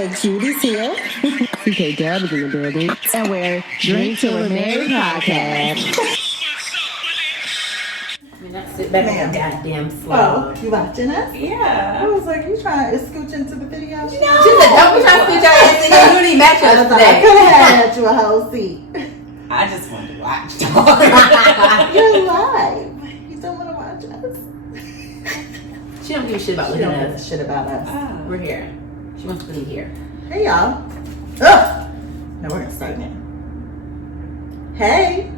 HeyCutie's here. CKDub is in the building. And we're Drink Till We're Married podcast. Sit back on the goddamn floor. Oh, you watching us? Yeah. I was like, you trying to scooch into the video? No. She said, don't be trying to scooch your ass in there. You didn't match us today. I could have had you a whole seat. I just wanted to watch. You're live. You don't want to watch us? She don't give a shit about looking at us. Shit about us. Oh. We're here. She wants to be here. Hey, y'all. Ugh. Now we're going to start again. Hey.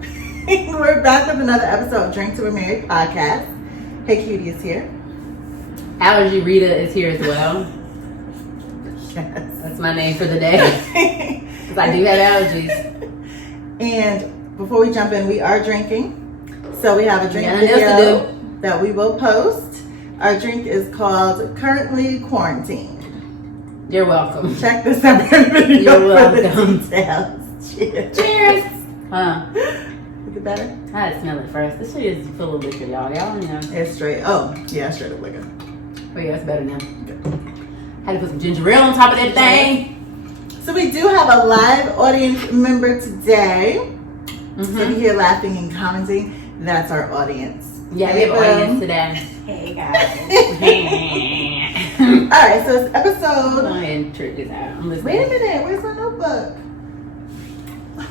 We're back with another episode of Drink Till We're Married podcast. Hey, Cutie is here. Allergy Rita is here as well. Yes. That's my name for the day. Because I do have allergies. And before we jump in, we are drinking. So we have a drink video that we will post. Our drink is called Currantly Quarantined. You're welcome. Check the separate video You're for the welcome. details. Cheers. Cheers. Huh. Is it better? I had to smell it first. This shit is full of liquor, y'all. Y'all know. It's straight. Oh, yeah, straight up liquor. Oh yeah, it's better now. Good. Had to put some ginger ale on top of that thing. So we do have a live audience member today. So if you hear laughing and commenting, that's our audience. Yeah, we have an audience today. Hey guys. Alright, so it's Go episode. ahead and trick this out. I'm listening. Wait a minute, where's my notebook?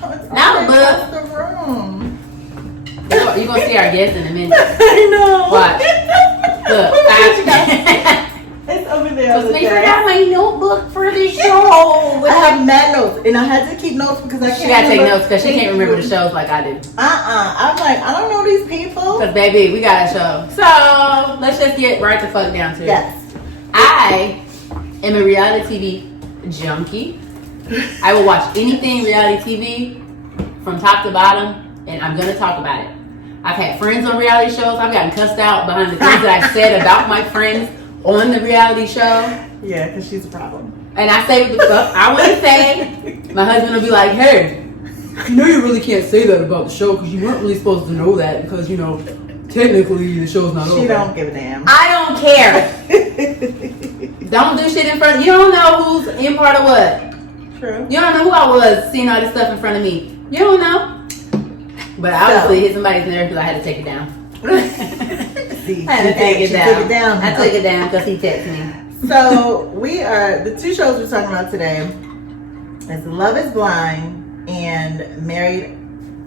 Oh, it's Now all the the way book. across the room. You're going to see our guest in a minute. I know. Watch. Look. It's over there. So on the we desk. forgot my notebook for the show. I have mad notes, and I had to keep notes because I can't. She got to take remember notes because she can't remember the shows like I do. I'm like, I don't know these people. Because, baby, we got a show. So, let's just get right the fuck down to it. Yes. I am a reality TV junkie. I will watch anything reality TV from top to bottom, and I'm going to talk about it. I've had friends on reality shows. I've gotten cussed out behind the things that I said about my friends on the reality show. Yeah, because she's a problem. And I say what the fuck I want to say. My husband will be like, hey, you know you really can't say that about the show because you weren't really supposed to know that because, you know, technically the show's not over. She don't give a damn. I don't care. Don't do shit in front of you. Don't know who's in part of what. True. You don't know who I was seeing all this stuff in front of me. You don't know. But I obviously hit somebody's nerve because I had to take it down. See, I had to take it she down. took it down. I took it down because he texted me. So we are the two shows we're talking about today is Love Is Blind and Married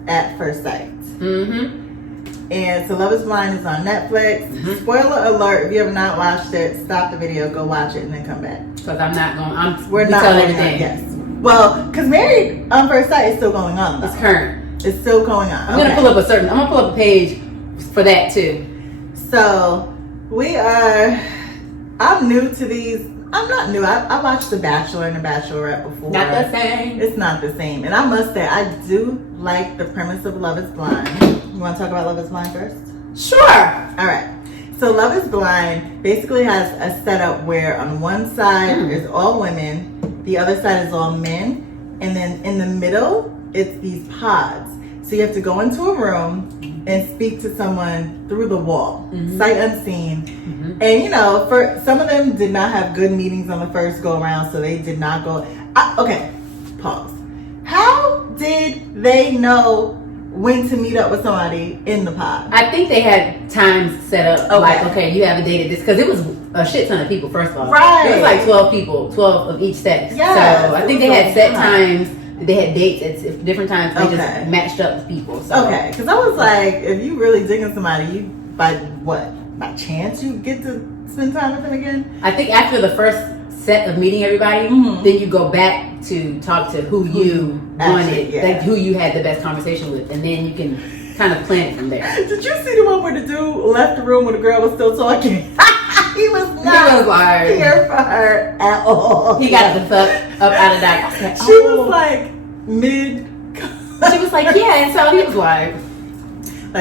at First Sight. Mm-hmm. And so Love Is Blind is on Netflix. Spoiler alert, if you have not watched it, stop the video, go watch it, and then come back. Because I'm not going. We're not telling going everything. Yes. Well, because Married on First Sight is still going on, though. It's current. It's still going on. I'm gonna pull up a page for that too. So we are. I'm new to these. I'm not new. I watched The Bachelor and The Bachelorette before. Not the same. It's not the same. And I must say, I do like the premise of Love Is Blind. You want to talk about Love Is Blind first? Sure. All right. So Love Is Blind basically has a setup where on one side is all women, the other side is all men, and then in the middle it's these pods. So you have to go into a room and speak to someone through the wall, sight unseen. And you know, for some of them did not have good meetings on the first go around, so they did not go. Okay, pause. How did they know when to meet up with somebody in the pod? I think they had times set up. Like, okay, you have a date at this because it was a shit ton of people. First of all, Right. It was like 12 people, 12 of each sex. Yes, so I think they had set times. They had dates at different times. They Okay. just matched up with people. So. Okay, because I was like, if you really digging somebody, you by chance you get to spend time with them again? I think after the first set of meeting everybody, then you go back to talk to who you wanted, like who you had the best conversation with, and then you can kind of plan it from there. Did you see the one where the dude left the room when the girl was still talking? He was not like, here for her at all. He got the fuck up out of that. She was like mid. She was like, yeah, and so he was like,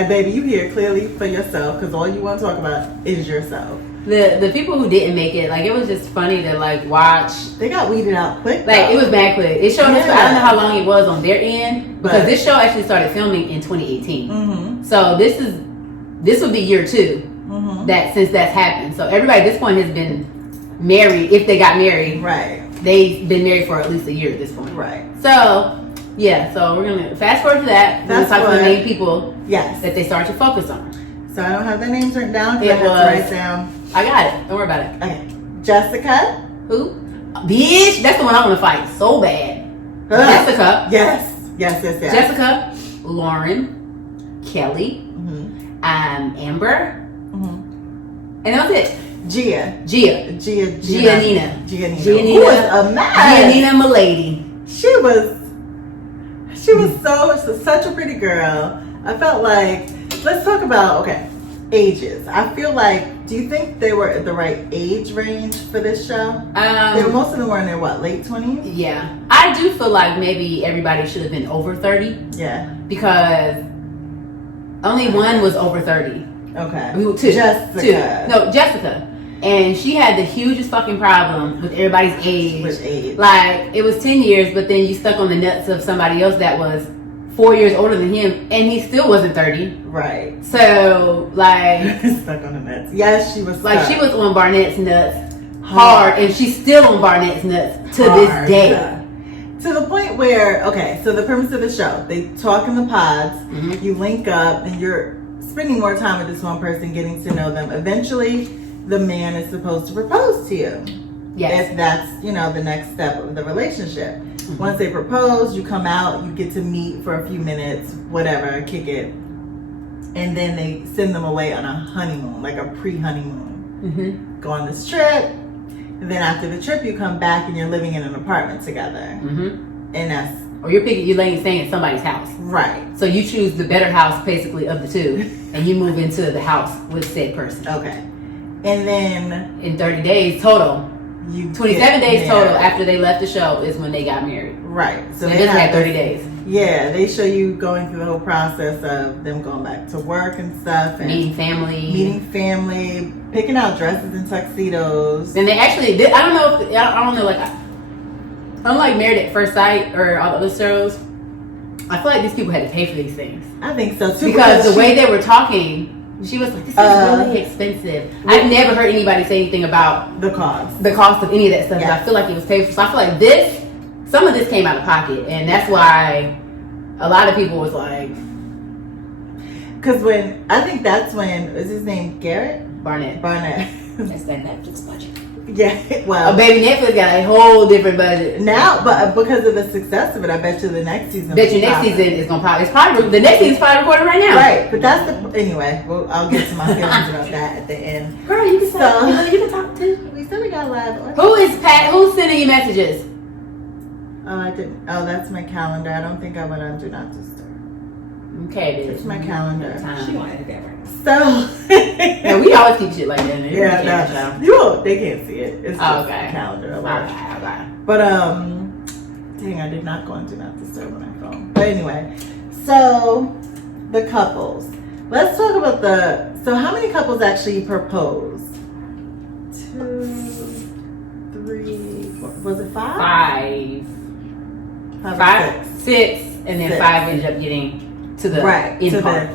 baby, you here clearly for yourself because all you want to talk about is yourself. The people who didn't make it, like, it was just funny to like watch. They got weeded out quick. Like, it was bad quick. It showed us. I don't know how long it was on their end because But this show actually started filming in 2018. So this would be year 2 that since that's happened. So everybody at this point has been married if they got married. Right. they've been married for at least a year at this point. Right. So, yeah, so we're going to fast forward to that. We're going to talk to the main people Yes. that they start to focus on. So I don't have their names written down because I It have to was- write down. I got it. Don't worry about it. Okay. Jessica. Who? Bitch, that's the one I want to fight so bad. Ugh. Jessica. Yes. Jessica, Lauren, Kelly, Amber, and that was it. Giannina. Giannina. Who was a mess. Giannina Milady. She was such a pretty girl. I felt like, let's talk about, ages. I feel like, do you think they were at the right age range for this show? Most of them were in their, late 20s? Yeah. I do feel like maybe everybody should have been over 30. Yeah. Because only one was over 30. Okay. Two. Jessica. No, Jessica. And she had the hugest fucking problem with everybody's age. With age. Like, it was 10 years, but then you stuck on the nuts of somebody else that was 4 years older than him, and he still wasn't 30. Right. So, like... stuck on the nuts. Yes, she was stuck. Like, she was on Barnett's nuts hard, and she's still on Barnett's nuts to this day. To the point where, so the premise of the show, they talk in the pods, you link up, and you're spending more time with this one person, getting to know them. Eventually, the man is supposed to propose to you. Yes. If that's, the next step of the relationship. Once they propose, you come out, you get to meet for a few minutes, whatever, kick it. And then they send them away on a honeymoon, like a pre-honeymoon. Go on this trip. And then after the trip, you come back and you're living in an apartment together. And that's... Or you're staying at somebody's house. Right. So you choose the better house, basically, of the two. And you move into the house with said person. Okay. And then... in 30 days total. 27 days total after they left the show is when they got married. Right. So they just had 30 days. Yeah, they show you going through the whole process of them going back to work and stuff. And meeting family, picking out dresses and tuxedos. And they actually did, I don't know, like, unlike Married at First Sight or all the other shows, I feel like these people had to pay for these things. I think so too. Because the way they were talking, she was like, this is really expensive. I've never heard anybody say anything about the cost of any of that stuff. Yes. I feel like it was paid for. So I feel like some of this came out of pocket. And that's why a lot of people was like. Because I think that's when, is his name Garrett? Barnett. That's that Netflix budget. Yeah, well. Baby, Netflix got a whole different budget. Now, but because of the success of it, I bet you the next season. Next season is going to probably, the next season is probably recorded right now. Right, but that's anyway, I'll get to my feelings about that at the end. Girl, you can talk too. We said we got live. Who's sending you messages? Oh, I didn't. Oh, that's my calendar. I don't think I went on Do Not Disturb. Okay, bitch. It's my calendar. She gonna edit that right. So. Yeah, we always keep shit like that. They can't see it. It's just a calendar. Okay. But dang, I did not go on Do Not Disturb on my phone. But anyway, so the couples. Let's talk about so how many couples actually proposed? 2, 3, was it 5? 5, 6, and then 5 ended up getting to the end part.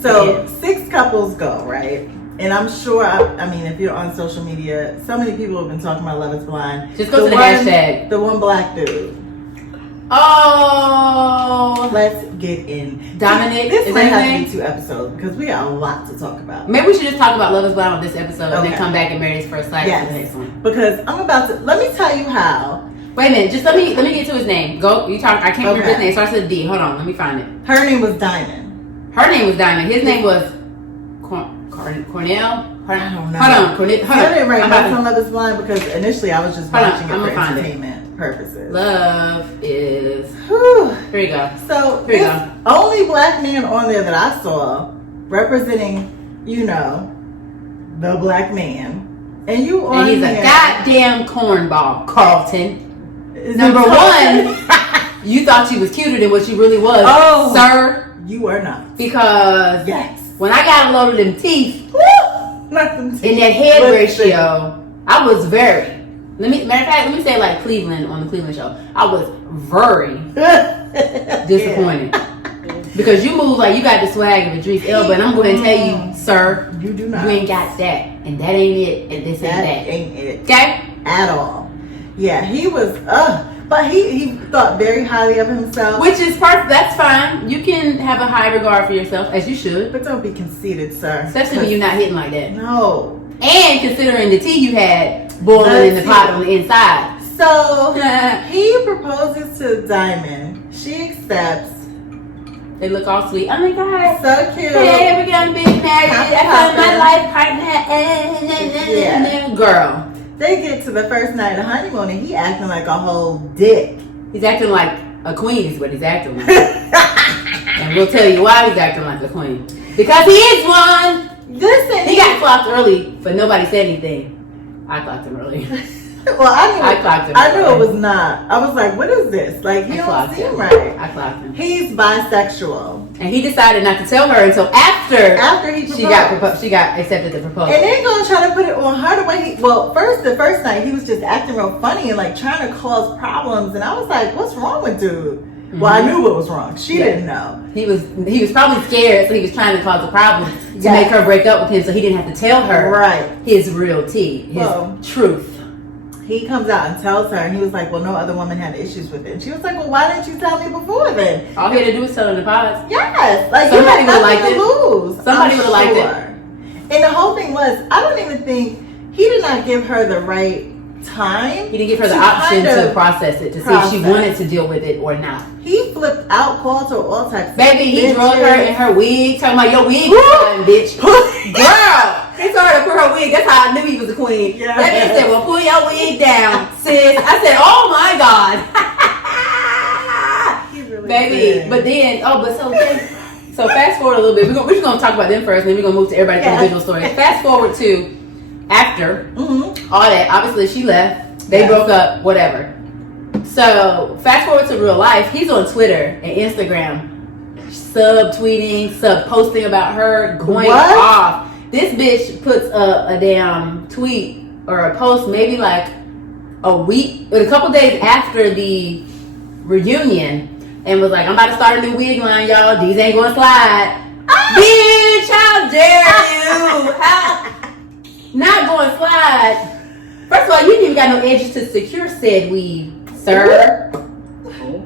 So 6 couples go, right? And I'm sure, I mean, if you're on social media, so many people have been talking about Love is Blind. Just go to the hashtag. The one black dude. Oh. Let's get in. Dominic. This might have to be 2 episodes because we got a lot to talk about. Maybe we should just talk about Love is Blind on this episode and then come back and Married at First Sight for the next one. Because I'm about to, let me tell you how. Wait a minute, just let me get to his name. I can't remember his name. It starts with a D. Hold on, let me find it. Her name was Diamond. Her name was Diamond. His name was Cornell. I don't know. Hold on. I didn't write back on Love is Blind because initially I was just watching it for entertainment purposes. Love is. Here you go. So this only black man on there that I saw representing, the black man, and he's a goddamn cornball, Carlton. Number 1, you thought she was cuter than what she really was, sir. You are not. Because when I got a load of them teeth, in that head ratio, I was very. Matter of fact, let me say like Cleveland on the Cleveland show. I was very disappointed. Because you move like you got the swag of Idris Elba, and I'm going to tell you, sir, you do not. You ain't got that, and that ain't it, and this ain't that. Ain't it? Okay? At all. Yeah, he was, but he thought very highly of himself. Which is that's fine. You can have a high regard for yourself, as you should. But don't be conceited, sir. Especially when you're not hitting like that. No. And considering the tea you had boiling in the pot on the inside. So, he proposes to Diamond. She accepts. They look all sweet. Oh my God. So cute. Hey, we're gonna be married. I found my life partner. Yeah. Girl. They get to the first night of the honeymoon and he acting like a whole dick. He's acting like a queen is what he's acting like. And we'll tell you why he's acting like a queen. Because he is one! Listen. He got clocked early, but nobody said anything. I clocked him early. Well, I clocked him. I knew it was not. I was like, what is this? Like, he don't seem right. I clocked him. He's bisexual. And he decided not to tell her until after he proposed. she got accepted the proposal. And then gonna try to put it on her the way the first night he was just acting real funny and like trying to cause problems, and I was like, what's wrong with dude? Mm-hmm. Well, I knew what was wrong. She didn't know. He was probably scared, so he was trying to cause a problem to make her break up with him, so he didn't have to tell her his real tea, his truth. He comes out and tells her, and he was like, well, no other woman had issues with it. And she was like, well, why didn't you tell me before then? All he had to do was tell her the pods. Yes. Like, somebody you had nothing to lose. Somebody would have liked it. And the whole thing was, I don't even think, he did not give her the right time. He didn't give her the option to process it, to see if she wanted to deal with it or not. He flipped out, called her all types of Baby, he drove her in her wig, talking about your wig is fine, bitch. Girl! He told her to put her wig. That's how I knew he was a queen. Yeah. That bitch said, well, pull your wig down, sis. I said, oh my God. He really baby. did. But then, so fast forward a little bit. We're just going to talk about them first, and then we're going to move to everybody's individual stories. Fast forward to after all that. Obviously, she left. They broke up, whatever. So, fast forward to real life. He's on Twitter and Instagram, sub-tweeting, sub-posting about her, going off. This bitch puts up a damn tweet or a post maybe like a couple days after the reunion and was like, I'm about to start a new wig line, y'all. These ain't gonna slide. Bitch, how dare you? How not gonna slide? First of all, you didn't even got no edges to secure said weave, sir.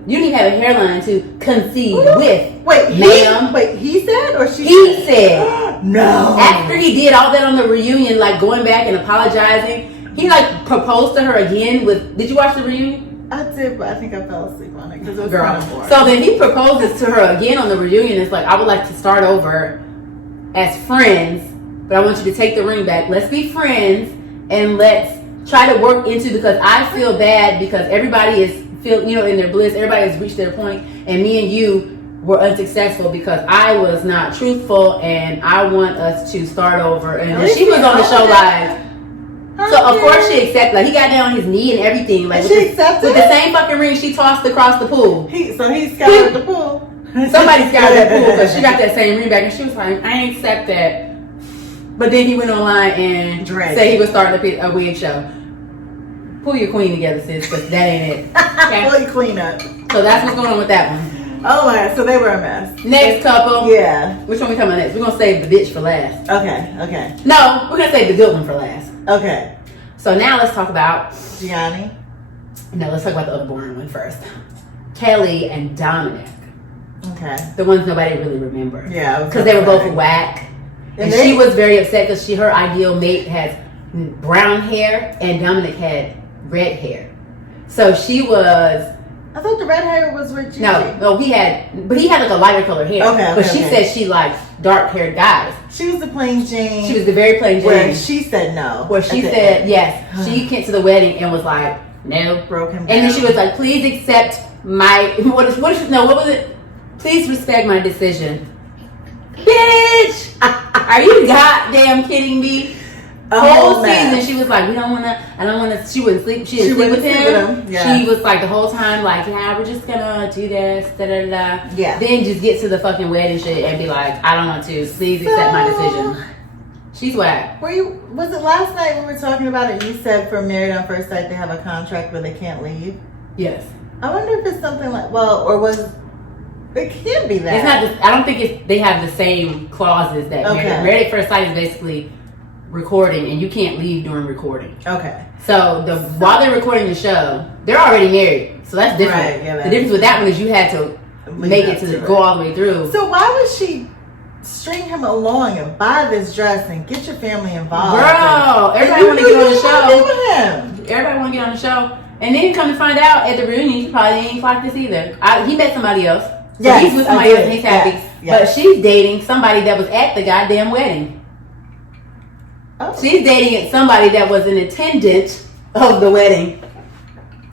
You didn't even have a hairline to conceive with. Wait, ma'am. He said or she He said. No. After he did all that on the reunion, like going back and apologizing, he like proposed to her again with, did you watch the reunion? I did, but I think I fell asleep on it because it was kind of boring. So then he proposes to her again on the reunion. It's like, I would like to start over as friends, but I want you to take the ring back. Let's be friends and let's try to work into, because I feel bad because everybody is in their bliss. Everybody has reached their point, and me and you were unsuccessful because I was not truthful, and I want us to start over. And then she was on the show live. So of course she accepted. Like, he got down on his knee and everything. Like, she accepted with the same fucking ring she tossed across the pool. He scoured the pool. Somebody scoured that pool because she got that same ring back, and she was like, I ain't accept that. But then he went online and said he was starting a wig show. Pull your queen together, sis, because that ain't it. Okay? Pull your queen up. So that's what's going on with that one. Oh my God, so they were a mess. Next couple. Yeah. Which one we talking about next? We're going to save the bitch for last. Okay. No, we're going to save the good one for last. Okay. So now let's talk about Gianni. No, let's talk about the other boring one first. Kelly and Dominic. Okay. The ones nobody really remembers. Yeah. Because they were both whack. And she was very upset because her ideal mate has brown hair and Dominic had red hair. So she was... I thought the red hair was with Gigi. No, he had like a lighter color hair. But she said she liked dark haired guys. She was the plain Jane. She was the very plain Jane. Where she said no. Where she said yes. She came to the wedding and was like, no. Broke him down. And then she was like, please accept my, what was it? Please respect my decision. Bitch! Are you goddamn kidding me? Whole season she was like, she wouldn't sleep. She didn't sleep with him. Yeah. She was like the whole time like, yeah, we're just gonna do this, da da da. Yeah. Then just get to the fucking wedding shit and be like, I don't want to. Please accept my decision. She's whack. Was it last night when we were talking about it? You said for Married on First Sight they have a contract where they can't leave. Yes. I wonder if it's something like it can't be that. It's not. I don't think they have the same clauses that Married at First Sight is basically. recording, and you can't leave during recording. Okay. So while they're recording the show, they're already married. So that's different. Right, yeah, the difference with that one is you had to make it to go all the way through. So why would she string him along and buy this dress and get your family involved? Girl, everybody want to get on the show. Him. Everybody want to get on the show. And then come to find out at the reunion, he probably ain't like this either. He met somebody else. So yes, he's with somebody else and he's happy. Yes. But she's dating somebody that was at the goddamn wedding. Oh. She's dating somebody that was an attendant of the wedding.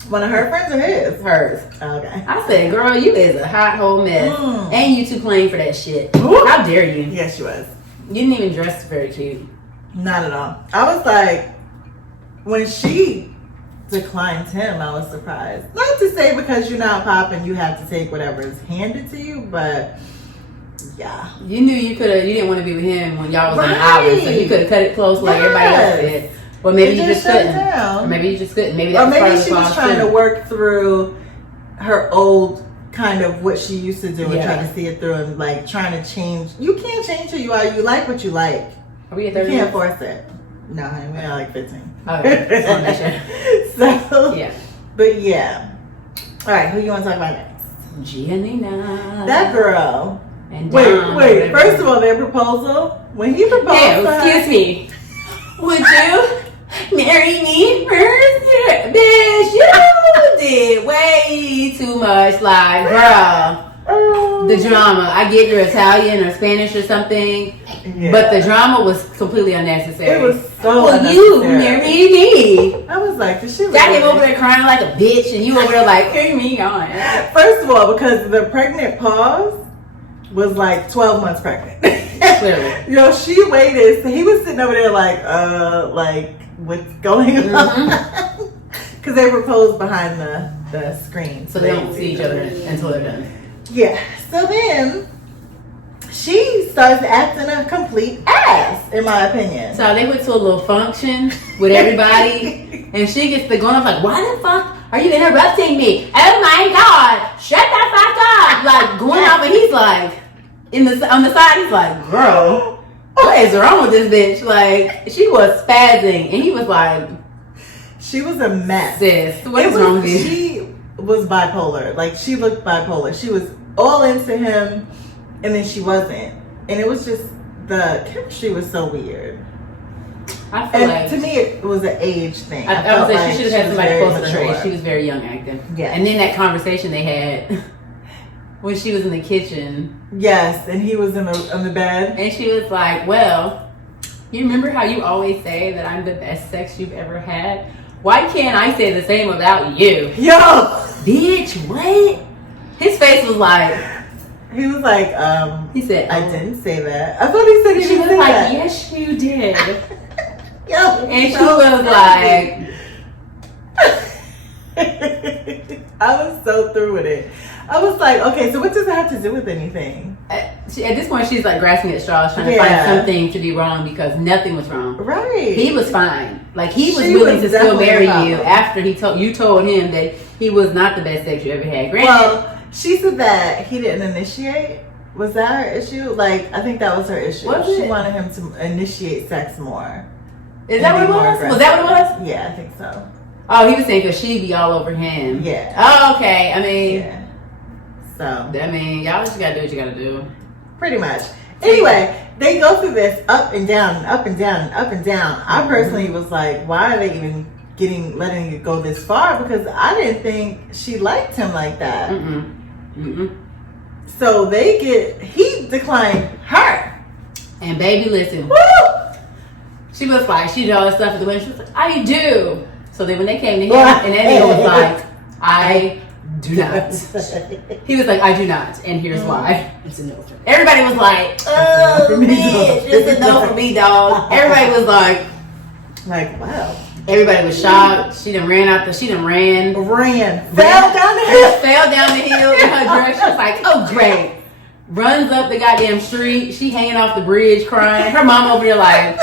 One of her friends or his? Hers. Okay. I said, girl, you is a hot whole mess. And you too plain for that shit. Ooh. How dare you? Yes, she was. You didn't even dress very cute. Not at all. I was like, when she declined him, I was surprised. Not to say because you're not popping, you have to take whatever is handed to you, but yeah. You knew you didn't want to be with him when y'all was on the island, so you could have cut it close like everybody else did. Or maybe you just couldn't. Or maybe you just couldn't. Maybe that was part of the she was trying to work through her old kind of what she used to do and try to see it through and like trying to change. You can't change who you are. You like what you like. Are we at 30 You can't minutes? force it. No, honey, we're like 15. Okay. So, yeah. But yeah. All right, who you want to talk about next? Giannina. That girl. And Wait. Whatever. First of all, their proposal. When he proposed to her, excuse me. Would you marry me first? Bitch, you did way too much. Like, girl. The drama. I get you're Italian or Spanish or something, but the drama was completely unnecessary. It was so Well, you marry me. I was like, did she really? Got him over there crying like a bitch, and you over there like, carry me on. First of all, because the pregnant pause was like 12 months pregnant. Clearly. She waited. So he was sitting over there like what's going on? Because they proposed behind the screen. So they don't see each other until they're done. Yeah. So then she starts acting a complete ass, in my opinion. So they went to a little function with everybody, and she gets to going off like, why the fuck are you interrupting me? Oh my God, shut the fuck up. Like going off, and he's like, on the side, he's like, girl, what is wrong with this bitch? Like, she was spazzing, and he was like, she was a mess. Sis, what is wrong with you? She was bipolar. Like, she looked bipolar. She was all into him, and then she wasn't. And it was just, the chemistry was so weird. I feel like, to me, it was an age thing. I would say she should have had somebody closer to her age. She was was very young acting. Yeah. And then that conversation they had when she was in the kitchen. Yes, and he was in the bed. And she was like, well, you remember how you always say that I'm the best sex you've ever had? Why can't I say the same about you? Yo! Bitch, what? His face was like... He was like, he said, I didn't say that. I thought he said he she didn't was say like, that. yes, you did. Yo, And she was like... I was so through with it. I was like, okay, so what does it have to do with anything? At this point, she's like grasping at straws, trying to find something to be wrong because nothing was wrong. Right. He was fine. Like, he was willing to still marry you after you told him that he was not the best sex you ever had. Granted, well, she said that he didn't initiate. Was that her issue? Like, I think that was her issue. She wanted him to initiate sex more. Is that what it was? Was that what it was? Yeah, I think so. Oh, he was saying because she'd be all over him. Yeah. Oh, okay. I mean... Yeah. So, I mean, y'all just gotta do what you gotta do. Pretty much. Anyway, they go through this up and down and up and down and up and down. I personally was like, why are they even letting it go this far? Because I didn't think she liked him like that. So he declined her. And baby, listen. Woo! She was like, she did all this stuff at the wedding. She was like, I do. So then when they came to him, and that nigga was like, I do not. He was like, I do not, and here's why. It's a no for me. Everybody was like, oh, bitch, it's a no for me, dog. Everybody was like, wow. Everybody was shocked. She done ran. Fell down the hill. Fell down the hill in her dress. She was like, oh, great. Runs up the goddamn street. She hanging off the bridge crying. Her mom over there like,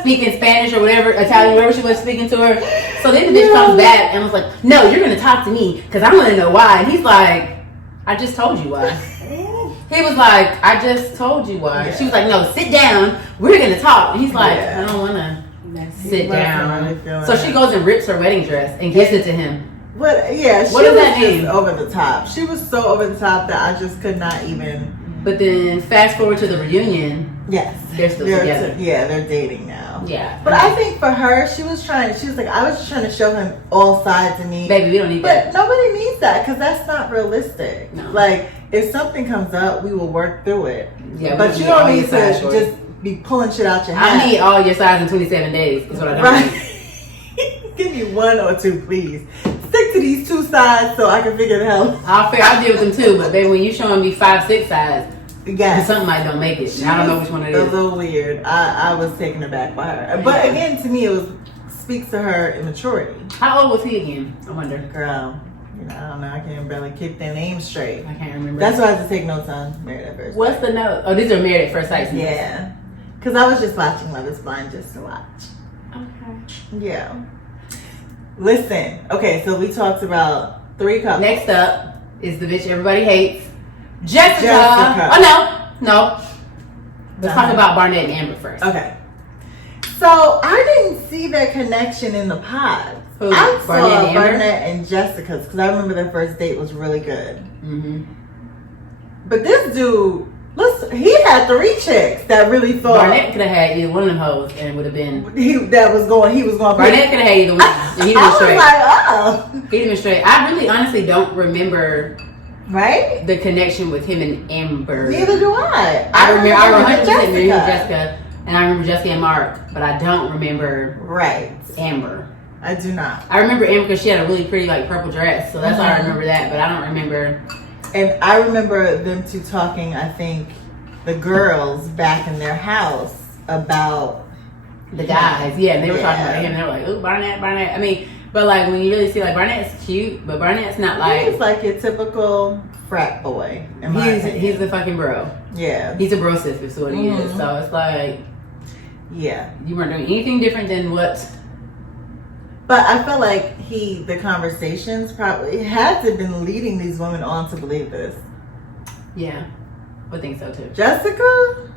speaking Spanish or whatever, Italian, whatever she was speaking to her. So then the bitch comes back and was like, no, you're going to talk to me because I want to know why. And he's like, I just told you why. He was like, I just told you why. Yeah. She was like, no, sit down. We're going to talk. And he's like, Yeah. I don't want to sit wasn't down. really feeling So she it. goes and rips her wedding dress and gives it to him. What? Yeah, she What does was that just mean? over the top. She was so over the top that I just could not even. But then fast forward to the reunion. Yes, They're still together. They're dating now. Yeah. But I think for her, she was like, I was just trying to show him all sides of me. Baby, we don't need But that. nobody needs that because that's not realistic. No. Like, if something comes up, we will work through it. Yeah, we but don't you need all don't need your sides, to shorty. just be pulling shit out your hat. I need all your sides in 27 days. Is what I don't need. Right. Give me 1 or 2, please. Stick to these 2 sides so I can figure it out. I'll deal with them too. But baby, when you showing me 5, 6 sides, Yes. something might don't make it. And I don't know which one it A is. little weird. I was taken aback by her. But again, to me, it speaks to her immaturity. How old was he again? I wonder. Girl, I don't know. I can't barely keep their name straight. I can't remember. That's why I have to take notes on Married at First What's Sight. the note? Oh, these are Married at First Sight. Yeah. Because I was just watching Love is Blind just to watch. Okay. Yeah. Listen. Okay, so we talked about 3 couples. Next up is the bitch everybody hates, Jessica. Jessica. Oh no. Let's talk about Barnett and Amber first. Okay. So I didn't see their connection in the pod. Who? I saw Barnett and Amber? Barnett and Jessica's because I remember their first date was really good. Mm-hmm. But this dude, he had 3 chicks that really thought Barnett could have had either one of them hoes, and it would have been. he was going. Barnett could have had either one, and he'd I have was been straight. like, oh, He'd have been straight. I really, honestly, don't remember right? the connection with him and Amber. Neither do I. I remember 100% Jessica. remember Jessica, and I remember Jessica and Mark, but I don't remember Right. Amber. I do not. I remember Amber because she had a really pretty like purple dress, so that's why I Mhm. remember that. But I don't remember. And I remember them 2 talking, I think, the girls back in their house about The guys, yeah, and they were talking about Yeah. him. They were like, "Ooh, Barnett." I mean, but like when you really see, like Barnett's cute, but Barnett's not he's like like your typical frat boy. In my opinion. he's a fucking bro. yeah. He's a bro sister, is what he is. Mhm. So it's like Yeah. you weren't doing anything different than what. But I feel like the conversations probably had to have been leading these women on to believe this. Yeah, I think so too. Jessica?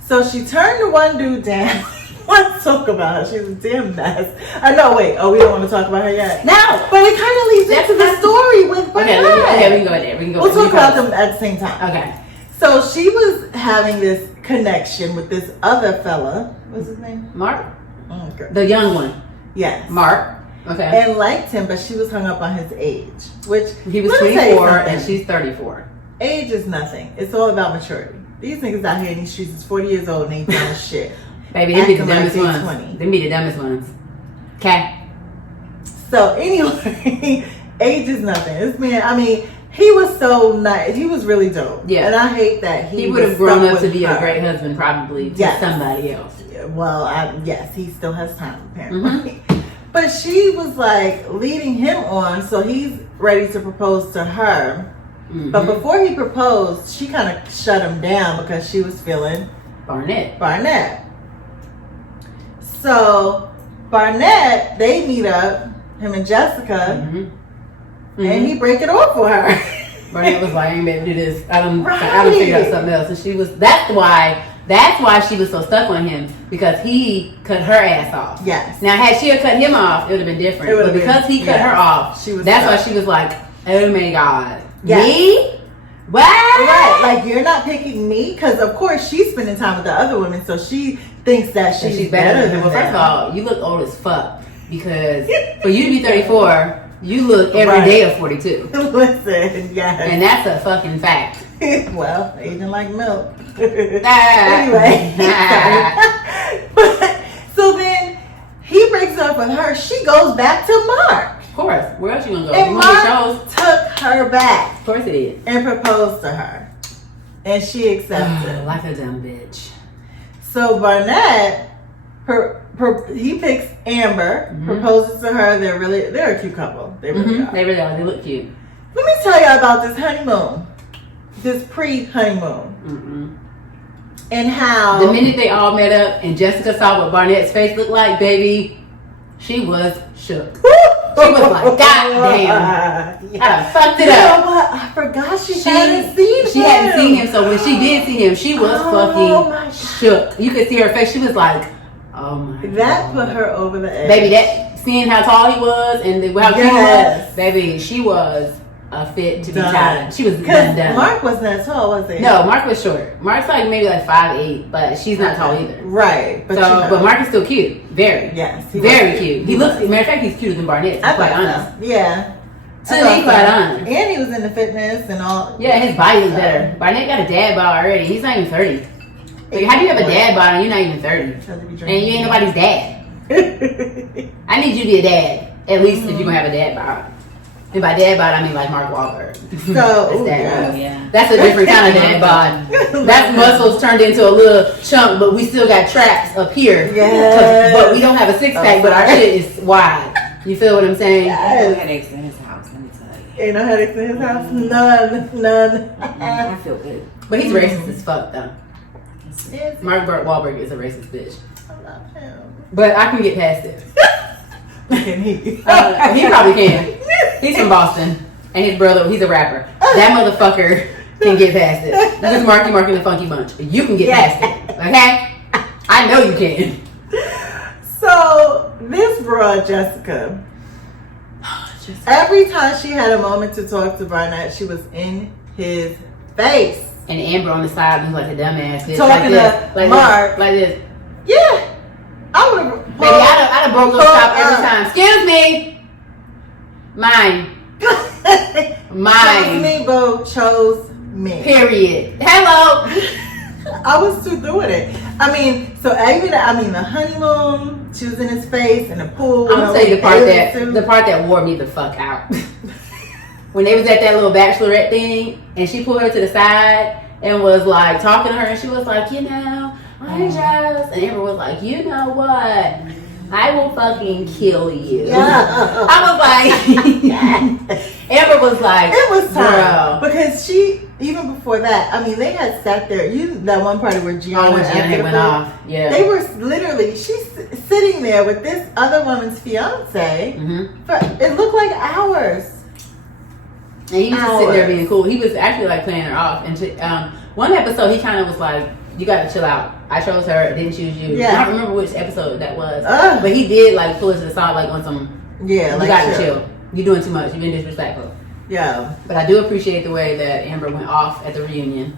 So she turned the one dude down. Let's talk about her. She's a damn mess. I know, wait. Oh, we don't want to talk about her yet? No, But it kind of leads into the story with okay, Barnett. we can go there. We can go. We'll talk we can about go. them at the same time. Okay. So she was having this connection with this other fella. What's his name? Mark, Okay. the young one, Yes. Mark. Okay. And liked him, but she was hung up on his age. Which, He was let me tell you 24 and something. she's 34. Age is nothing. It's all about maturity. These niggas out here in these streets is 40 years old and ain't doing shit. Baby, they be the Acting like dumbest they ones. 20. They be the dumbest ones. Okay. So anyway, age is nothing. This man, I mean, he was so nice. He was really dope. Yeah. And I hate that He was would have grown stuck up to with be her. a great husband, probably to Yes. somebody else. Well, yes, he still has time apparently. Mm-hmm. But she was like leading him on, so he's ready to propose to her. Mhm. But before he proposed, she kind of shut him down because she was feeling Barnett. Barnett. So Barnett, they meet up, him and Jessica, Mhm. and he break it off for her. Barnett was like, I ain't better do this. I don't Right. figure out something else. And she was, that's why she was so stuck on him, because he cut her ass off. Yes. Now, had she cut him off, it would have been different. It would've But because been- he cut yes. her off, She was that's stuck. why she was like, oh my God. Yes. Me? What? Right, like you're not picking me because of course she's spending time with the other women, so she thinks that And she's better than Well, first them. of all, you look old as fuck, because for you to be 34, you look every Right. day of 42. Listen, yes. And that's a fucking fact. Well, aging like milk. Ah. Anyway, but, so then he breaks up with her. She goes back to Mark, Of course. Where else you gonna go? and You want Mark shows? took her back Of course it is. and proposed to her, and she accepted. Like a dumb bitch. So Barnett, he picks Amber, Mhm. proposes to her. They're a cute couple. They really are. They really are. They look cute. Let me tell you about this honeymoon, this pre-honeymoon, Mm-mm. and how The minute they all met up and Jessica saw what Barnett's face looked like, baby, she was shook. She was like, God damn. I fucked it You know up. what? I forgot she hadn't seen him. She hadn't seen him, so when she did see him, she was Oh my fucking shook. You could see her face. She was like, oh my That God. put her over the edge. Baby, that seeing how tall he was and how cute he Yes. was, baby, she was a fit to be Done. tied. She was Because done. Mark wasn't that tall, was he? No, Mark was short. Mark's like maybe like 5'8", but she's not tall either. Right. But, So, you know. but Mark is still cute. Very. Yes. Very was. cute. He looks, matter of fact, he's cuter than Barnett, to I be quite thought honest. so. Yeah. To I be thought quite so. honest. And he was into fitness and all. Yeah, his body was better. Barnett got a dad bod already. He's not even 30. Like, how do you have a dad bod and you're not even 30? And you ain't nobody's dad. I need you to be a dad. At least if you're going to have a dad bod. And by dad bod, I mean like Mark Wahlberg. So, That's ooh, dad yeah. bod. Yeah. That's a different kind of dad bod. That's muscles turned into a little chunk, but we still got traps up here. Yes. But we don't have a six pack, but our shit is wide. You feel what I'm saying? No Yes. headaches in his house, let me tell you. Ain't no headaches in his house. None. I feel good. But he's racist as fuck, though. Yes, Mark Wahlberg is a racist bitch. I love him. But I can get past it. Can he? He probably can. He's from Boston. And his brother, he's a rapper. That motherfucker can get past it. Just Marky Mark and the Funky Bunch. You can get past it. Okay? I know you can. So, this broad, Jessica, every time she had a moment to talk to Barnett, she was in his face. And Amber on the side was like a dumbass. Bitch. Talking like to like Mark. This, like this. Yeah. I would have. Baby, I'd have broke those top every time. Excuse me. Mine. Chose me, boo. Chose me. Period. Hello. I was too through with it. I mean, so even the honeymoon, she was in his face in the pool. I'm gonna tell you the part that wore me the fuck out. When they was at that little bachelorette thing, and she pulled her to the side and was like talking to her, and she was like, you know, I just, and Amber was like, you know what? I will fucking kill you. Yeah. I was like, Amber was like, It was time girl. because she even before that. I mean, they had sat there. That one party where Gianna, Oh, when Gianna after the went pool, off. Yeah. They were literally. She's sitting there with this other woman's fiance. Mm-hmm. For it looked like hours. And he was just sitting there being cool. He was actually like playing her off. And one episode, he kind of was like, "You got to chill out. I chose her. I didn't choose you." Yeah. I don't remember which episode that was, Ugh. but he did like pull us to the side, like on some. Yeah, You like got to chill. You're doing too much. You've been disrespectful. Yeah. But I do appreciate the way that Amber went off at the reunion.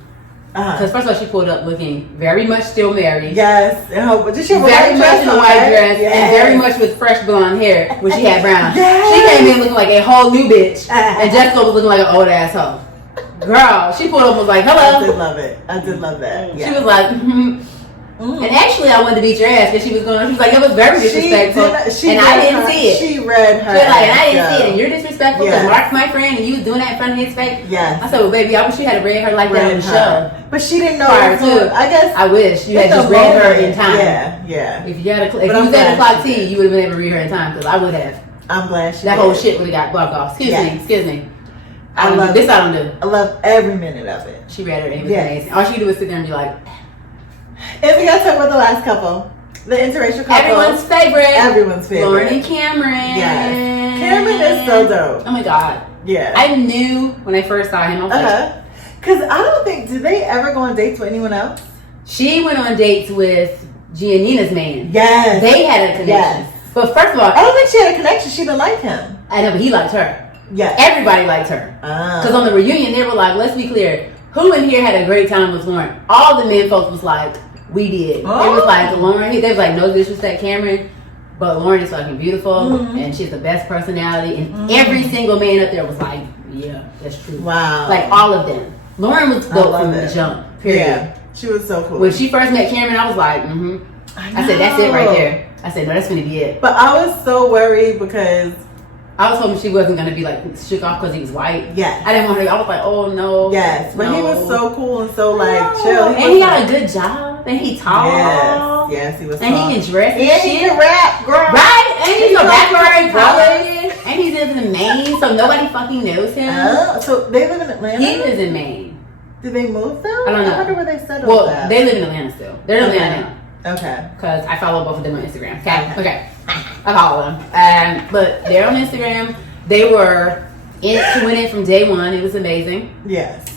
Because first of all, she pulled up looking very much still married. Yes. Did she have a Very white much dress in a on, white right? dress Yes. and very much with fresh blonde hair when she had brown. Yes. She came in looking like a whole new bitch, and Jessica was looking like an old asshole. Girl, she pulled up and was like, I did hello. love it. I did love that. She Yeah. was like, And actually, I wanted to beat your ass because she was going. She was like, it was very disrespectful, and I didn't see it. She read her. She was like, and I didn't ass see it, go. and you're disrespectful because Yes. Mark's my friend, and you was doing that in front of his face. Yes. I said, well, baby, I wish you had read her like that on Read the her. show. But she didn't know. Prior it was to. I guess. I wish you had it's just a read her moment. in time. Yeah. If you had if But you I'm was at the glad clock she T, did. you would have been able to read her in time because I would have. I'm glad she. That did. whole shit would have got blocked off. Excuse me. I love this. it. I don't do. I love every minute of it. She read her. It was Yes. amazing. All she could do was sit there and be like, And we gotta talk about the last couple, the interracial couple. everyone's favorite. Everyone's favorite. Lauren and Cameron. Yes. Cameron is so dope. Oh my god. Yeah. I knew when I first saw him. I was like, Because I don't think, did they ever go on dates with anyone else? she went on dates with Giannina's man. Yes. They had a connection. Yes. But first of all, I don't think she had a connection. She didn't like him. I know, but he liked her. Yes. Everybody liked her. Because on the reunion, they were like, let's be clear. Who in here had a great time with Lauren? All the men folks was like, we did. It was like, Lauren, they was like, no disrespect, Cameron. But Lauren is fucking beautiful. And she has the best personality. And every single man up there was like, yeah, that's true. Wow. Like all of them. Lauren was dope love from the it. jump. Period. Yeah. She was so cool. When she first met Cameron, I was like, I said, that's it right there. I said, no, that's gonna be it. But I was so worried because. I was hoping she wasn't gonna be like shook off because he was white. Yes. I didn't want her. I was like, oh no. Yes. But he was so cool and so like No. chill. And he got a good job. And he tall. Yes. Yes, he was And tall. he can dress and And shit. he can rap, girl. Right? And he's He's a rapper in like college. And he lives in Maine, so nobody fucking knows him. So they live in Atlanta? He lives in Maine. Did they move though? I don't know. I wonder where they settled Well, at. they live in Atlanta still. They're in Atlanta now. Okay. Because I follow both of them on Instagram. Okay. I follow them. But they're on Instagram. They went in from day one. It was amazing. Yes.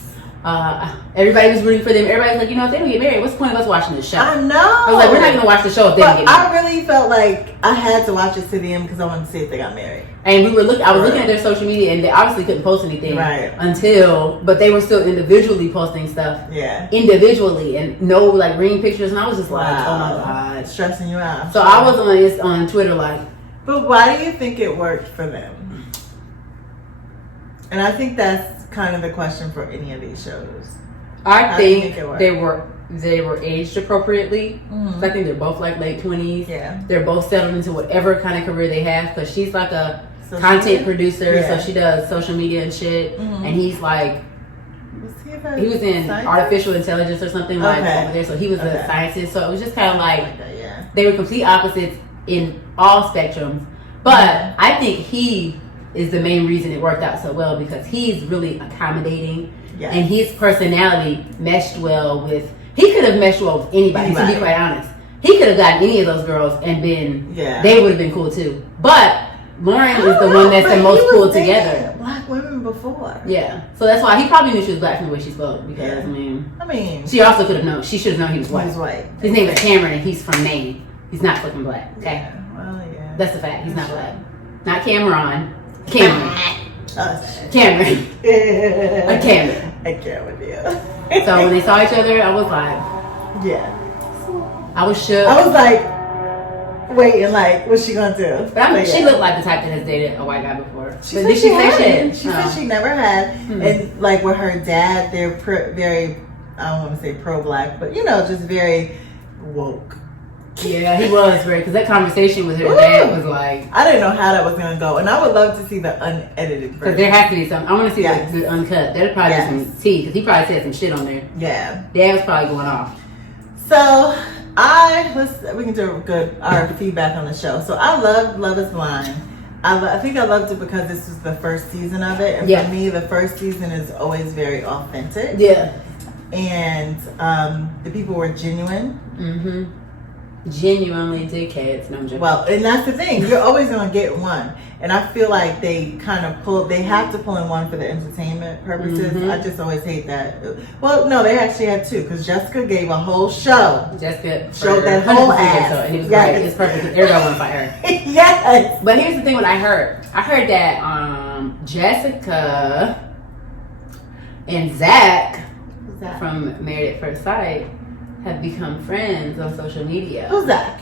Everybody was rooting for them. Everybody was like, if they don't get married, what's the point of us watching the show? I know. I was like, we're not going to watch the show if they don't get married. I really felt like I had to watch it to the end because I wanted to see if they got married. And I was looking at their social media, and they obviously couldn't post anything but they were still individually posting stuff. Yeah. Individually, and no like ring pictures, and I was just like, oh my god, stressing you out. So I was on Twitter like. But why do you think it worked for them? And I think that's kind of the question for any of these shows. I think they were aged appropriately. Mm-hmm. I think they're both like late 20s. Yeah. They're both settled into whatever kind of career they have, because she's like a content producer, so she does social media and shit. Mm-hmm. And he's like, he was in artificial intelligence or something like over there, so he was a scientist. So it was just kind of like they were complete opposites in all spectrums. But I think he is the main reason it worked out so well, because he's really accommodating, and his personality meshed well with. He could have meshed well with anybody. To be quite honest, he could have gotten any of those girls and been. Yeah. They would have been cool too. But Lauren is the one that's the most pulled together. Black women before. Yeah, so that's why he probably knew she was black from the way she spoke. Because I mean, she also could have known. She should have known he was white. He's white. His name is Cameron, and he's from Maine. He's not fucking black. Okay. Yeah. Well, yeah. That's the fact. He's not black. Not Cameron. Cameron. Cameron. A Cameron. I can't with you. So when they saw each other, I was like, yeah. I was shook. I was like, waiting, like, what's she gonna do? But she looked like the type that has dated a white guy before. She said she hadn't. She said she never had. Mm-hmm. And like with her dad, they're very, I don't want to say pro-black, but just very woke. Yeah, he was very, because that conversation with her dad was like, I didn't know how that was gonna go, and I would love to see the unedited version. Because there has to be some. I want to see the uncut. There's probably some tea, because he probably said some shit on there. Yeah, Dad was probably going off. So we can do our feedback on the show. So I love Love Is Blind. I think I loved it because this was the first season of it, and for me, the first season is always very authentic. Yeah, and the people were genuine. Mm-hmm. Genuinely dickheads. No, I'm joking. Well, and that's the thing. You're always gonna get one, and I feel like they kind of they have to pull in one for the entertainment purposes. Mm-hmm. I just always hate that. Well, no, they actually had two, because Jessica gave a whole show. Jessica showed that whole ass. So, and it was great. It's perfect. Everybody want to fight her. Yes. But here's the thing: what I heard that Jessica and Zach from Married at First Sight have become friends on social media. Who's that?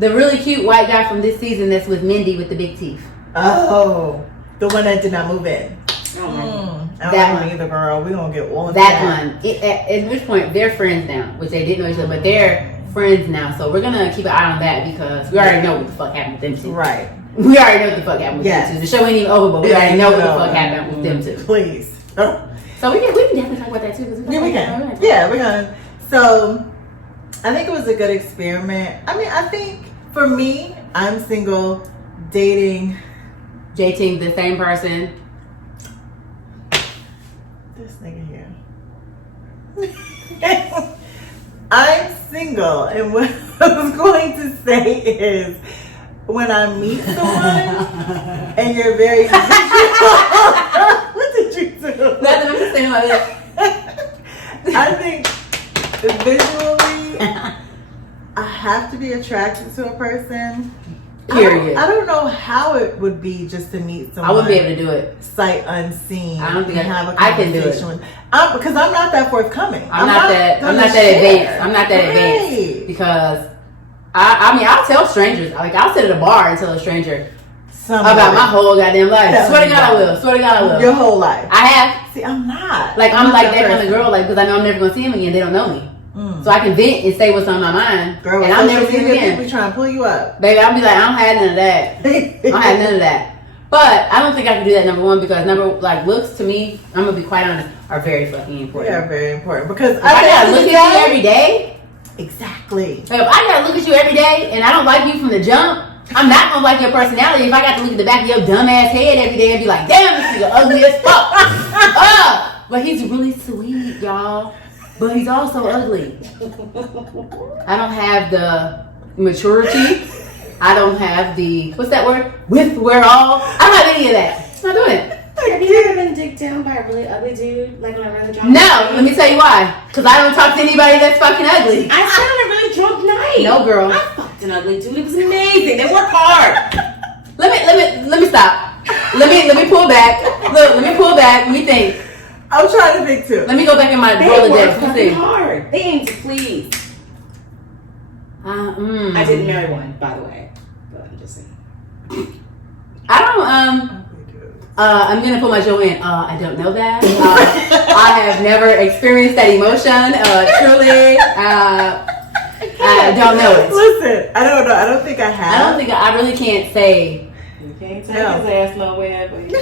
The really cute white guy from this season that's with Mindy with the big teeth. Oh, the one that did not move in. I don't know either, girl. We're going to get all of that. That one. At which point, they're friends now, which they didn't know each other, but they're friends now. So we're going to keep an eye on that, because we already know what the fuck happened with them two. Right. We already know what the fuck happened with them two. The show ain't even over, but we already know what the fuck happened with them two. Please. So we can definitely talk about that too. Yeah, we can. Yeah, we're going to. So I think it was a good experiment. I mean, I think for me, I'm single, dating the same person. This nigga here. I'm single, and what I was going to say is, when I meet someone and you're very what did you do? Nothing. I'm just saying like this. I think visually, I have to be attracted to a person. Period. I don't know how it would be just to meet someone. I wouldn't be able to do it. Sight unseen. I don't think I can do it. Because I'm not that forthcoming. I'm not that advanced. I'm not that advanced. Because I mean, I'll tell strangers. Like, I'll sit at a bar and tell a stranger about my whole goddamn life. Swear to God I will. Swear to God I will. Your whole life. I have. See, I'm not. Like, I'm like that kind of girl. Like, because I know I'm never gonna see him again. They don't know me. So I can vent and say what's on my mind, girl, and I'll never see it again. People trying to pull you up, baby. I'll be like, I don't have none of that. I don't have none of that. But I don't think I can do that. Number one, because looks to me, I'm gonna be quite honest, are very fucking important. They are very important, because I gotta look at you every day. Exactly. If I gotta look at you every day and I don't like you from the jump, I'm not gonna like your personality. If I got to look at the back of your dumb ass head every day and be like, damn, this nigga ugly as fuck. But he's really sweet, y'all. But he's also ugly. I don't have the maturity. I don't have the, what's that word? Wherewithal. I don't have any of that. I'm not doing it. Have you ever been dicked down by a really ugly dude? Like on a really drunk No, night? let me tell you why. Because I don't talk to anybody that's fucking ugly. I said on a really drunk night. No, girl. I fucked an ugly dude. It was amazing. They work hard. Let me stop. Let me pull back. Look, let me pull back. Let me think. I'm trying to think too. Let me go back in my They work Rolodex. Let me fucking see. hard. They aim to please. I didn't marry one, by the way. But I'm just saying. I don't, I'm gonna put my Joe in. I don't know that. I have never experienced that emotion. Truly, I don't know it. Listen, I don't know. I don't think I have. I really can't say. You can't take his ass nowhere, but you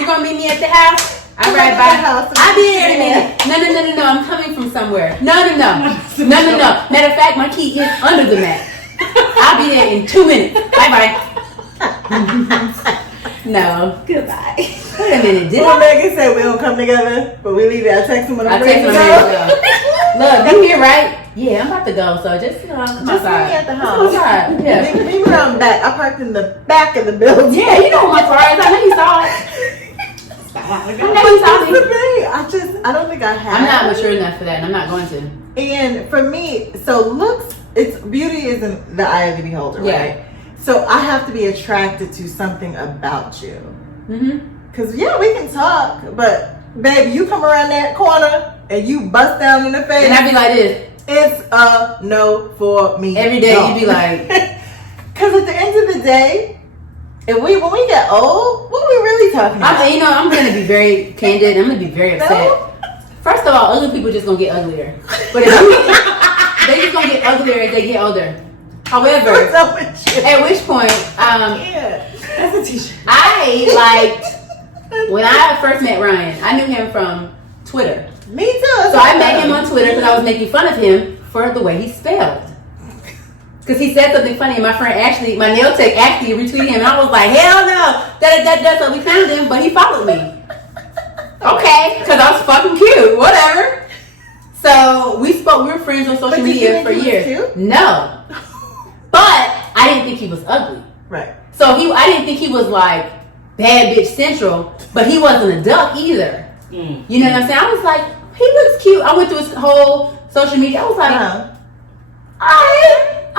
You gonna meet me at the house? I ride by. I'll be there in a minute. No. I'm coming from somewhere. No. Matter of fact, my key is under the mat. I'll be there in 2 minutes. Bye. No. Goodbye. Wait a minute. Did Well, I? Megan said we don't come together, but we leave it. I text him when I'm I ready text to my go. man to go. Look, you here, right? Yeah, I'm about to go. So just come Just meet me outside. at the Come house. outside. Yeah. Meet me when I'm back. I parked in the back of the building. Yeah, you know what my car is. I know you saw it. I know you saw That's the me. thing. I don't think I have. I'm not mature enough for that, and I'm not going to. And for me, so looks, it's beauty is in the eye of the beholder, Yeah. right? So I have to be attracted to something about you. Mm-hmm. Cause yeah, we can talk, but babe, you come around that corner and you bust down in the face. And I'd be like this. It's a no for me. Every day No. you'd be like, Cause at the end of the day, when we get old, what are we really talking about? I'm going to be very candid. I'm going to be very upset. No? First of all, ugly people just going to get uglier. But if you, they just going to get uglier as they get older. However, What's up with you? at which point, Yeah. That's a t-shirt. I liked, when I first met Ryan, I knew him from Twitter. Me too. So I met him on Twitter because I was making fun of him for the way he spelled. Because he said something funny, and my friend Ashley, my nail tech, actually retweeted him, and I was like, hell no! So we found him, but he followed me. Okay, because I was fucking cute, whatever. So we were friends on social But did you media think for he was years. cute? No. But I didn't think he was ugly. Right. So I didn't think he was like bad bitch central, but he wasn't a duck either. You know what I'm saying? I was like, he looks cute. I went through his whole social media. I was like,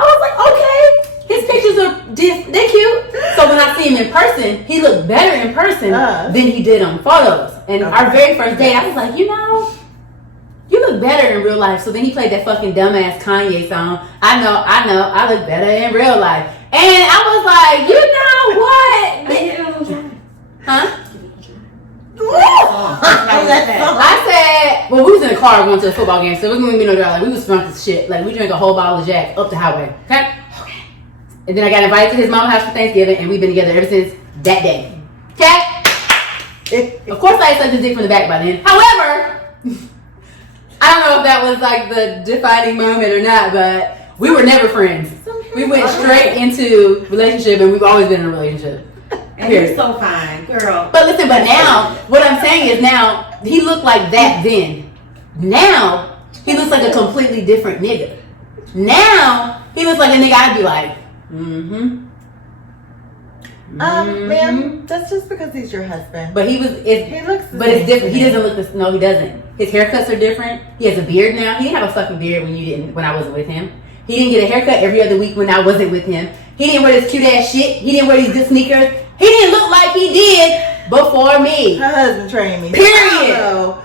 I was like, okay. His pictures are they're cute. So when I see him in person, he looked better in person than he did on photos. And our very first date, I was like, you look better in real life. So then he played that fucking dumbass Kanye song. I know, I look better in real life. And I was like, you know what? Huh? I said, well, we was in the car going to the football game, so it wasn't even no drive. Like, we was drunk as shit. Like, we drank a whole bottle of Jack up the highway. Okay? And then I got invited to his mama's house for Thanksgiving, and we've been together ever since that day. Okay? Of course, I had sucked his dick from the back by then. However, I don't know if that was like the defining moment or not, but we were never friends. We went straight into relationship, and we've always been in a relationship. And you're so fine, girl. But listen, but now, what I'm saying is now, he looked like that then. Now, he looks like a completely different nigga. Now, he looks like a nigga I'd be like, ma'am, that's just because he's your husband. But he looks but it's different. He doesn't look this, no, he doesn't. His haircuts are different. He has a beard now. He didn't have a fucking beard when I wasn't with him. He didn't get a haircut every other week when I wasn't with him. He didn't wear this cute ass shit. He didn't wear these good sneakers. He didn't look like he did before me. Her husband trained me. Period.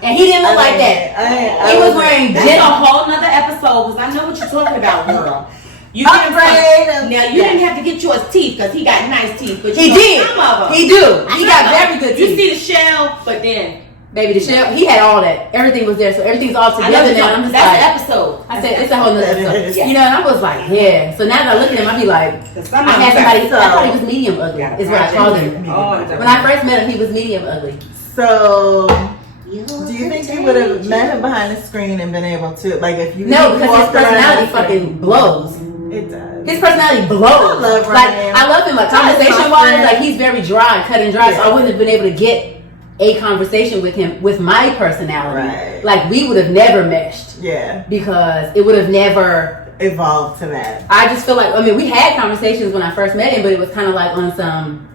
And he didn't look like that. He was wearing That's a whole nother episode because I know what you're talking about, girl. You didn't have to get yours teeth because he got nice teeth. But he did. Some of them. He do. He got very good teeth. You see the shell, but then. Baby, the shell, he had all that. Everything was there, so everything's all together now. I'm just that's like, the episode. I said, it's a whole nother episode. Yeah. You know, and I was like, yeah. So now that I look at him, I be like, I thought he was medium ugly, is what I called him. When I first met him, he was medium ugly. So, do you think you would have met him behind the screen and been able to, like, if you No, because his personality fucking blows. It does. His personality blows. I love him, like, conversation-wise, like, he's very dry, cut and dry, so I wouldn't have been able to get a conversation with him with my personality. Right. Like, we would have never meshed. Yeah. Because it would have never evolved to that. I just feel like, I mean, we had conversations when I first met him, but it was kind of like on some,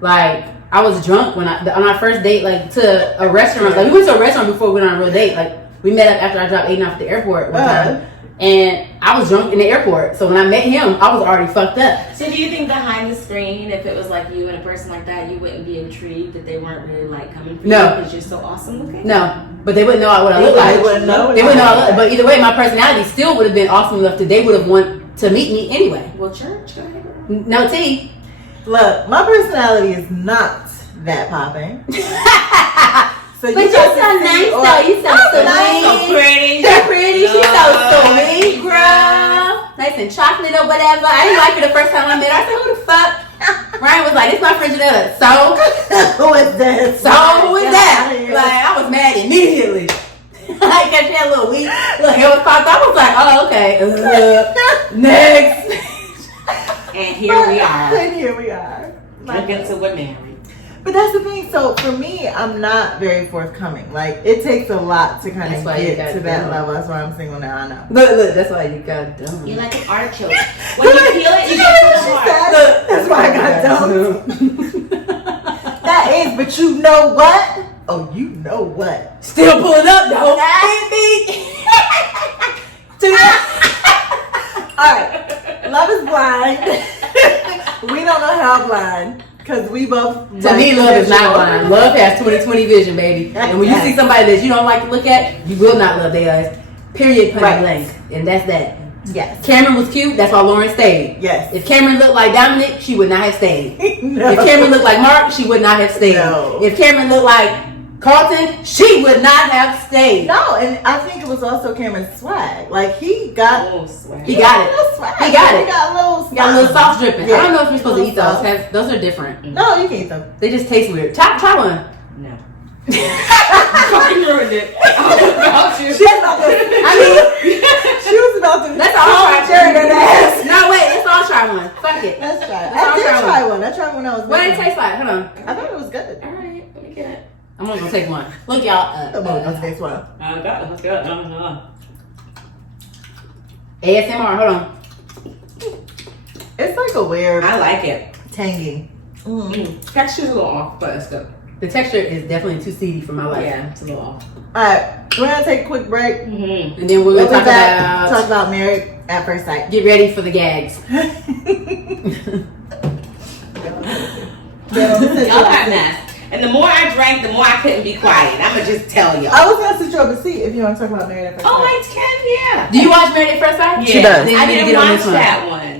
like, I was drunk on our first date, like, to a restaurant. Like, we went to a restaurant before we went on a real date. Like, we met up after I dropped Aiden off at the airport one time. And I was drunk in the airport. So when I met him, I was already fucked up. So do you think behind the screen, if it was like you and a person like that, you wouldn't be intrigued that they weren't really like coming for you because you're so awesome looking? No. But they wouldn't know what I look like. They wouldn't know. But either way, my personality still would have been awesome enough that they would have wanted to meet me anyway. Well, church, go ahead. No tea. Look, my personality is not that popping. So but you're so nice though. You so sweet. So pretty. So pretty. She's so sweet, girl. Nice and chocolate or whatever. I didn't like her the first time I met her. I said, who the fuck? Ryan was like, it's my friend Janella. So? Who is that? So who is that? Like, I was mad immediately. Like, she had a little weak. Look, it was popped. I was like, oh, okay. Next. And here we are. And here we are. Looking to we're married. But that's the thing. So for me, I'm not very forthcoming. Like, it takes a lot to kind of get to that level. That's why I'm single now. I know. Look. That's why you got dumb. You're like an artichoke. When you peel it, you get to the heart. Look, that's why I got dumb. That is, but you know what? Oh, you know what? Still pulling up though. All right. Love is blind. We don't know how blind. Because we both... To me, love is not blind. Love has 20/20 vision, baby. And when you see somebody that you don't like to look at, you will not love their eyes. Period, point blank. And that's that. Yes. Cameron was cute. That's why Lauren stayed. Yes. If Cameron looked like Dominic, she would not have stayed. No. If Cameron looked like Mark, she would not have stayed. No. If Cameron looked like Carlton, she would not have stayed. No, and I think it was also Cameron's swag. Like, he got... He got it. Swag. He got it. He got a Got a little sauce dripping. Yeah. I don't know if you're supposed to eat those. Those are different. No, you can eat them. They just taste weird. Try one. No. You ruined it. She was about to... I mean, she was about to... Let's all try that ass. No, wait. Let's all try one. Fuck it. Let's try it. Let's all I did try try one. I tried when I was... What did it taste like? Hold on. I thought it was good. All right, let me get it. I'm only gonna take one. Look, y'all. I'm gonna taste one. I got it. Let's go. ASMR. Hold on. It's like a weird... I like it. Tangy. Texture's a little off, but it's good. The texture is definitely too seedy for my life. Yeah, it's a little off. Alright, we're gonna take a quick break. Mm-hmm. And then we're We'll gonna be back. Talk about Married at First Sight. Get ready for the gags. Y'all got nice. And the more I drank, the more I couldn't be quiet. I'ma just tell y'all. I was gonna sit you up and see if you want to talk about Married at First Sight. Oh, I can, yeah. Do you watch Married at First Sight? Yeah. She does. I didn't watch that one.